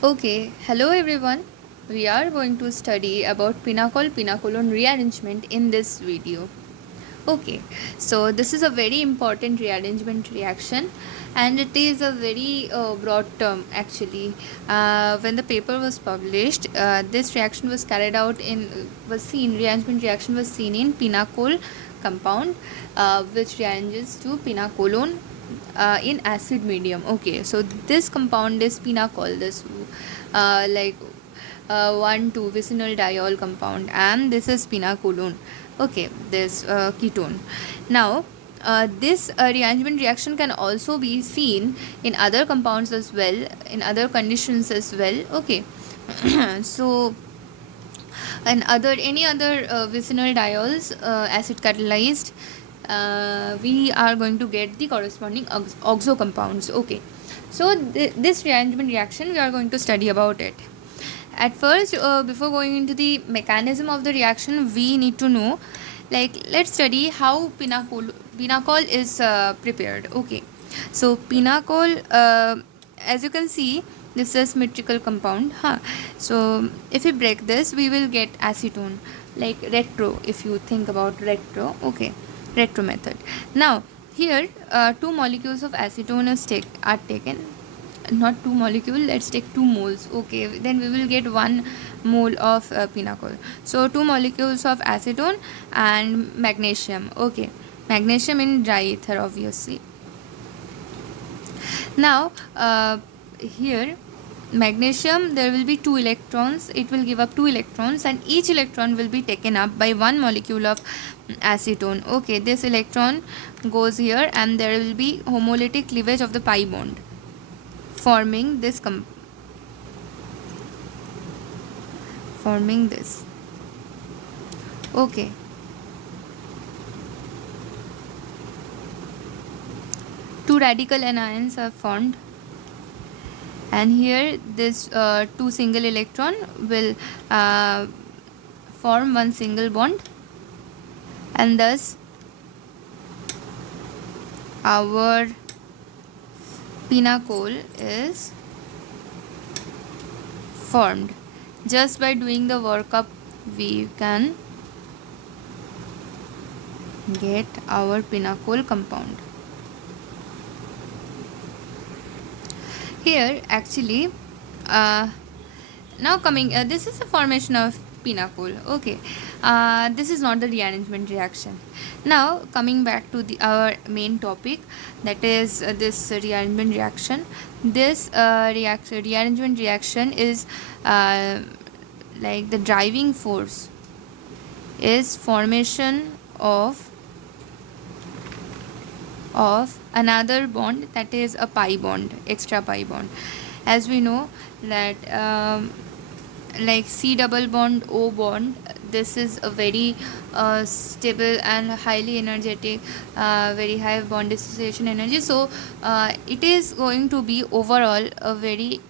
Okay, hello everyone. We are going to study about pinacol pinacolon rearrangement in this video. Okay, so this is a very important rearrangement reaction and it is a very broad term actually. When the paper was published, this reaction was carried out rearrangement reaction was seen in pinacol compound, which rearranges to pinacolon in acid medium. Okay, so this compound is pinacol, this like 1,2 vicinal diol compound, and this is pinacolon. Okay, this ketone. Now this rearrangement reaction can also be seen in other compounds as well, in other conditions as well. Okay. So and other any other vicinal diols acid catalyzed, we are going to get the corresponding oxo compounds. Okay, so this rearrangement reaction, we are going to study about it. At first, before going into the mechanism of the reaction, we need to know, like, let's study how pinacol is prepared. Okay, so pinacol, as you can see, this is symmetrical compound, huh? So if we break this, we will get acetone, like retro, if you think about retro. Okay, retro method. Now here, two molecules of acetone are taken, not two molecule, let's take 2 moles. Okay, then we will get 1 mole of pinacol. So 2 molecules of acetone and magnesium. Okay, magnesium in dry ether, obviously. Now here, magnesium, there will be 2 electrons, it will give up 2 electrons, and each electron will be taken up by 1 molecule of acetone. Okay, this electron goes here and there will be homolytic cleavage of the pi bond, forming this forming this. Okay, two radical anions are formed, and here this 2 single electron will form 1 single bond, and thus our pinacol is formed. Just by doing the workup, we can get our pinacol compound. Here actually, now coming, this is the formation of pinacol. Okay, this is not the rearrangement reaction. Now coming back to our main topic, that is this rearrangement reaction. This rearrangement reaction is like the driving force is formation of another bond, that is a pi bond, extra pi bond. As we know that like C double bond O bond, this is a very stable and highly energetic, very high bond dissociation energy. So it is going to be overall a very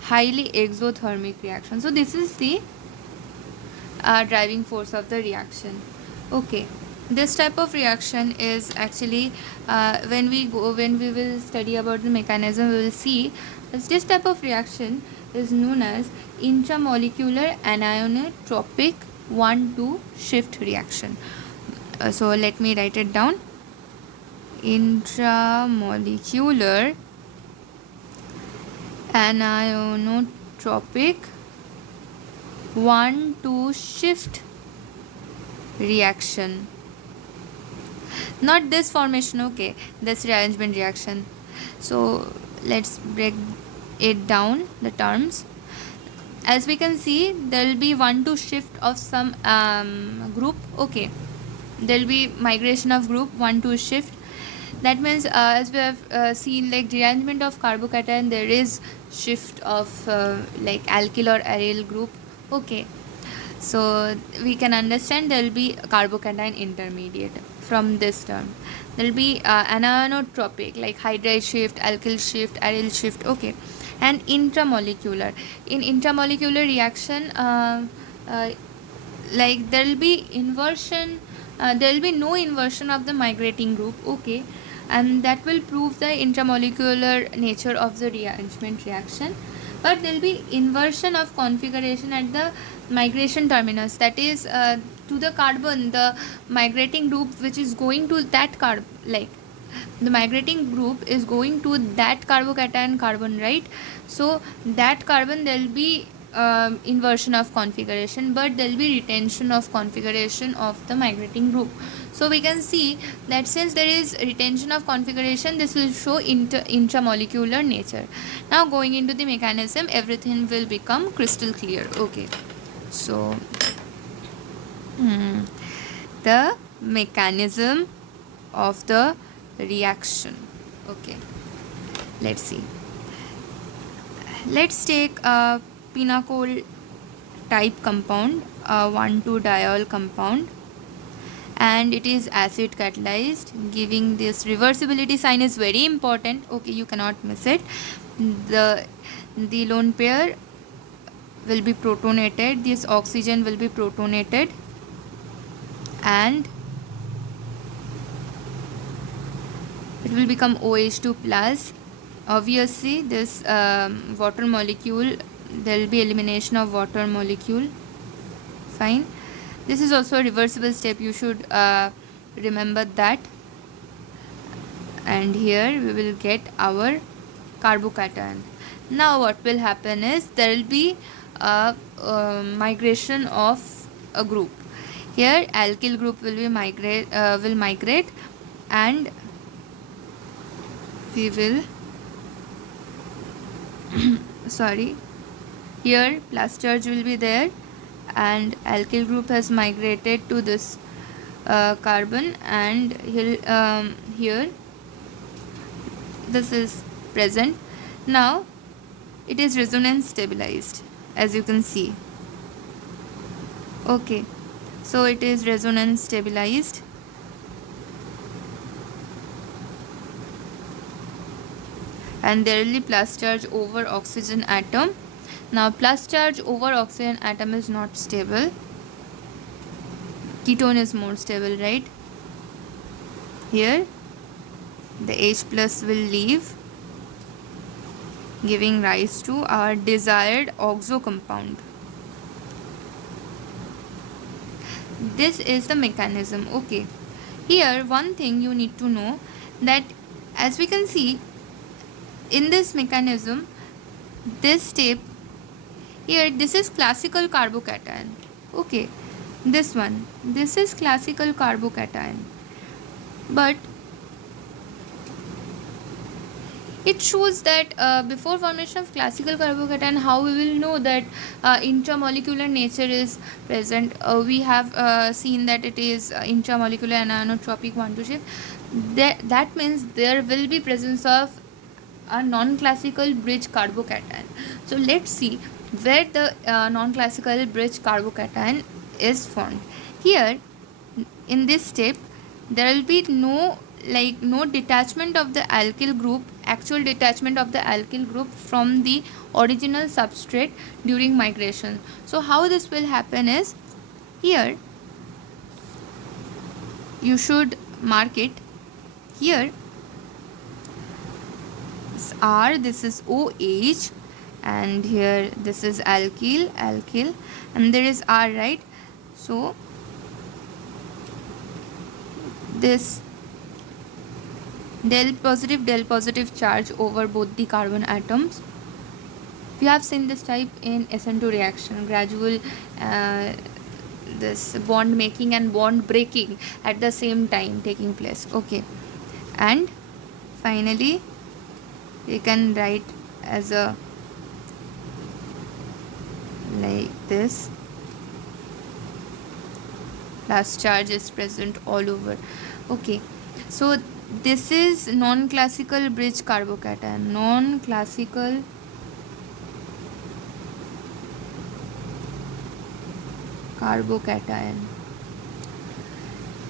highly exothermic reaction. So this is the driving force of the reaction. Okay, this type of reaction is actually, when we will study about the mechanism, we will see this type of reaction is known as intramolecular anisotropic 1,2 shift reaction. So let me write it down. Intramolecular anisotropic 1,2 shift reaction. Not this formation, okay, this rearrangement reaction. So let's break it down, the terms. As we can see, there will be 1,2 shift of some group. Okay, there will be migration of group 1,2 shift. That means as we have seen, like rearrangement of carbocation, there is shift of like alkyl or aryl group. Okay, so we can understand there will be carbocation intermediate from this term. There will be anisotropic, like hydride shift, alkyl shift, aryl shift. Okay, and intramolecular. In intramolecular reaction, like there will be inversion. There will be no inversion of the migrating group. Okay, and that will prove the intramolecular nature of the rearrangement reaction. but there will be inversion of configuration at the migration terminus, that is to the carbon, the migrating group which is going to that like the migrating group is going to that carbocation carbon, right? So that carbon there will be inversion of configuration, but there will be retention of configuration of the migrating group. So we can see that since there is retention of configuration, this will show intramolecular nature. Now going into the mechanism, everything will become crystal clear. Okay, so the mechanism of the reaction. Okay, let's see. Let's take a pinacol type compound, a 1,2-diol compound, and it is acid catalyzed, giving this reversibility sign is very important. Okay, you cannot miss it. The lone pair will be protonated, this oxygen will be protonated, and it will become OH2 plus. Obviously this water molecule, there will be elimination of water molecule. Fine, this is also a reversible step, you should remember that. And here we will get our carbocation. Now what will happen is there will be a migration of a group. Here alkyl group will be migrate and we will sorry, here plus charge will be there and alkyl group has migrated to this carbon, and here this is present. Now it is resonance stabilized, as you can see. Okay, so it is resonance stabilized, and there will be plus charge over oxygen atom. Now plus charge over oxygen atom is not stable, ketone is more stable, right? Here the H plus will leave, giving rise to our desired oxo compound. This is the mechanism. Okay, here one thing you need to know, that as we can see in this mechanism, this step here, this is classical carbocation. Okay, this one, this is classical carbocation, but it shows that before formation of classical carbocation, how we will know that intramolecular nature is present. We have seen that it is intramolecular anisotropic 1,2 shift. That means there will be presence of a non-classical bridge carbocation. So let's see where the non-classical bridge carbocation is formed. Here in this step there will be no detachment of the alkyl group, actual detachment of the alkyl group from the original substrate during migration. So how this will happen is, here you should mark it. Here is R, this is OH, and here this is alkyl, and there is R, right? So this del positive charge over both the carbon atoms. We have seen this type in SN2 reaction, gradual this bond making and bond breaking at the same time taking place. Okay, and finally you can write as a like this, plus charge is present all over. Okay, so this is non-classical bridge carbocation, non-classical carbocation.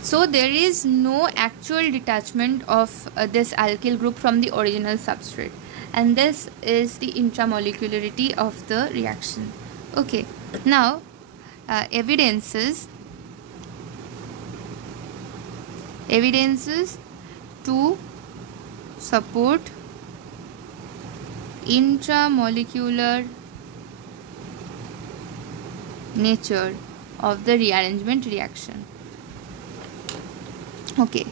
So there is no actual detachment of this alkyl group from the original substrate, and this is the intramolecularity of the reaction. Okay, now evidences to support intramolecular nature of the rearrangement reaction. Okay,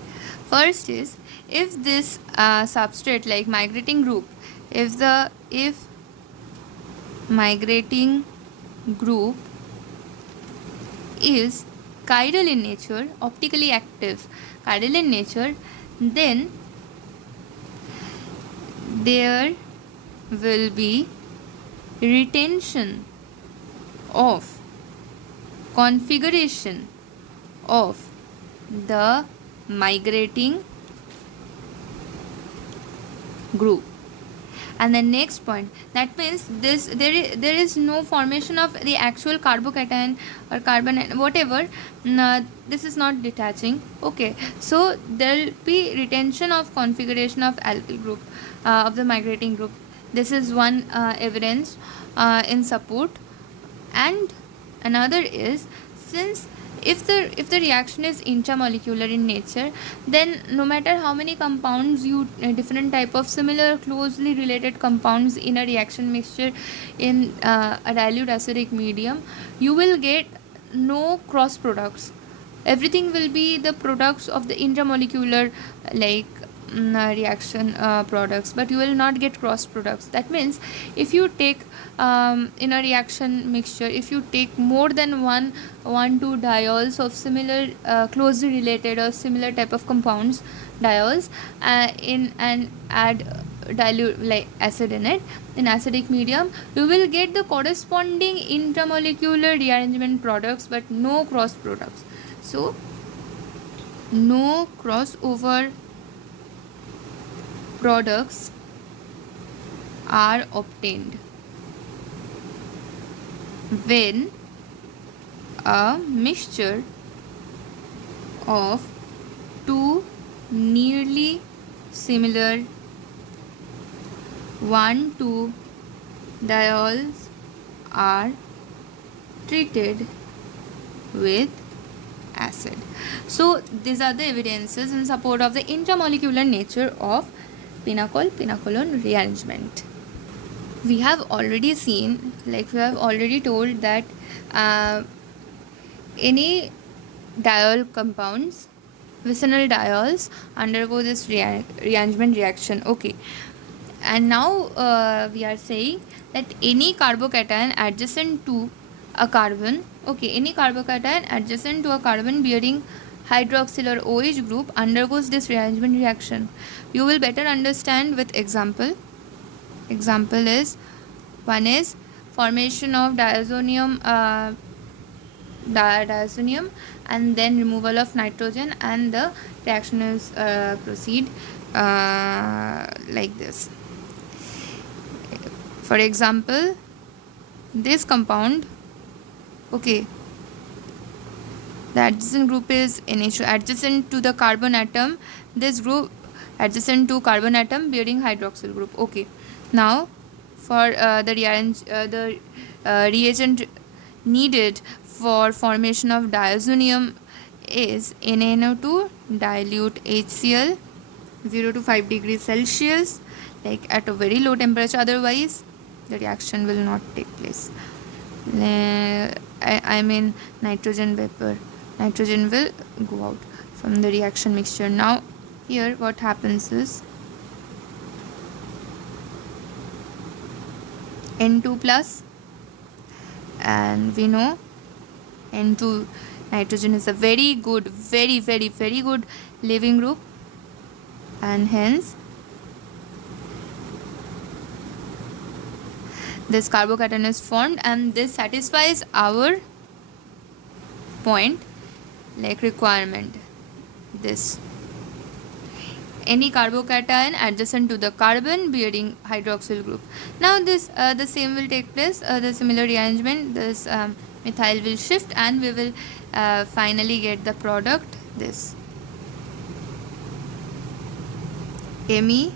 first is, if this substrate like migrating group, if migrating group is chiral in nature, optically active, chiral in nature, then there will be retention of configuration of the migrating group. And the next point, that means there is no formation of the actual carbocation or carbon whatever. This is not detaching. Okay, so there will be retention of configuration of alkyl group of the migrating group. This is one evidence in support. And another is, since if the reaction is intramolecular in nature, then no matter how many compounds different type of similar closely related compounds in a reaction mixture in a dilute acidic medium, you will get no cross products. Everything will be the products of the intramolecular, like reaction products, but you will not get cross products. That means if you take in a reaction mixture, if you take more than two diols of similar closely related or similar type of compounds, diols, in and add dilute like acid in it, in acidic medium, you will get the corresponding intramolecular rearrangement products but no cross products. So no crossover products are obtained when a mixture of two nearly similar 1,2 diols are treated with acid. So these are the evidences in support of the intramolecular nature of pinacolon rearrangement. We have already seen, like we have already told, that any diol compounds, vicinal diols, undergo this rearrangement reaction. Okay, and now we are saying that any carbocation adjacent to a carbon, okay, any carbocation adjacent to a carbon bearing hydroxyl or OH group undergoes this rearrangement reaction. You will better understand with example. Example is, one is formation of diazonium and then removal of nitrogen, and the reaction is proceed like this. For example, this compound, okay, the adjacent group is NH2 adjacent to the carbon atom. This group adjacent to carbon atom bearing hydroxyl group. Okay, now for the reagent needed for formation of diazonium is NaNO2 dilute HCl 0 to 5 degrees Celsius, like at a very low temperature, otherwise the reaction will not take place. I mean nitrogen vapor, nitrogen will go out from the reaction mixture. Now here what happens is N2 plus, and we know N2 nitrogen is a very good, very good leaving group, and hence this carbocation is formed, and this satisfies our point, like requirement. This any carbocation adjacent to the carbon bearing hydroxyl group. Now this the same will take place, the similar rearrangement, this methyl will shift, and we will finally get the product, this Me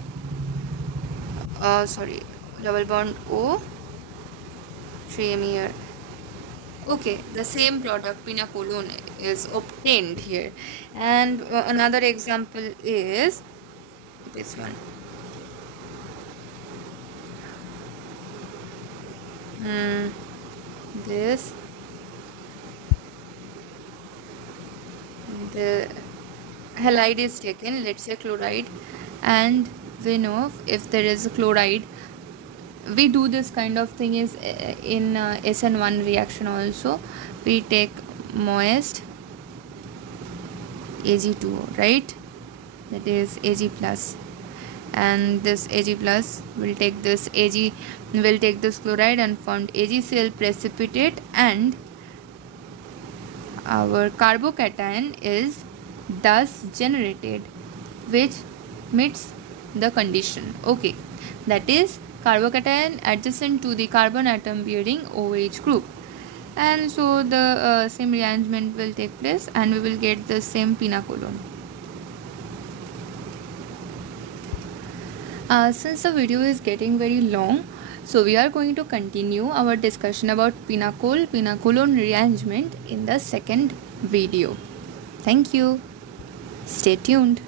double bond O, 3Me here. Okay, the same product pinacolon is obtained here. And another example is this one. mm, this, the halide is taken, let's say chloride, and we know if there is a chloride, we do this kind of thing is in SN1 reaction also. We take moist Ag2O, right? That is Ag plus, and this Ag plus will take this chloride and formed AgCl precipitate, and our carbocation is thus generated, which meets the condition. Okay, that is carbocation adjacent to the carbon atom bearing OH group, and so the same rearrangement will take place and we will get the same pinacolon. Since the video is getting very long, so we are going to continue our discussion about pinacolon rearrangement in the second video. Thank you. Stay tuned.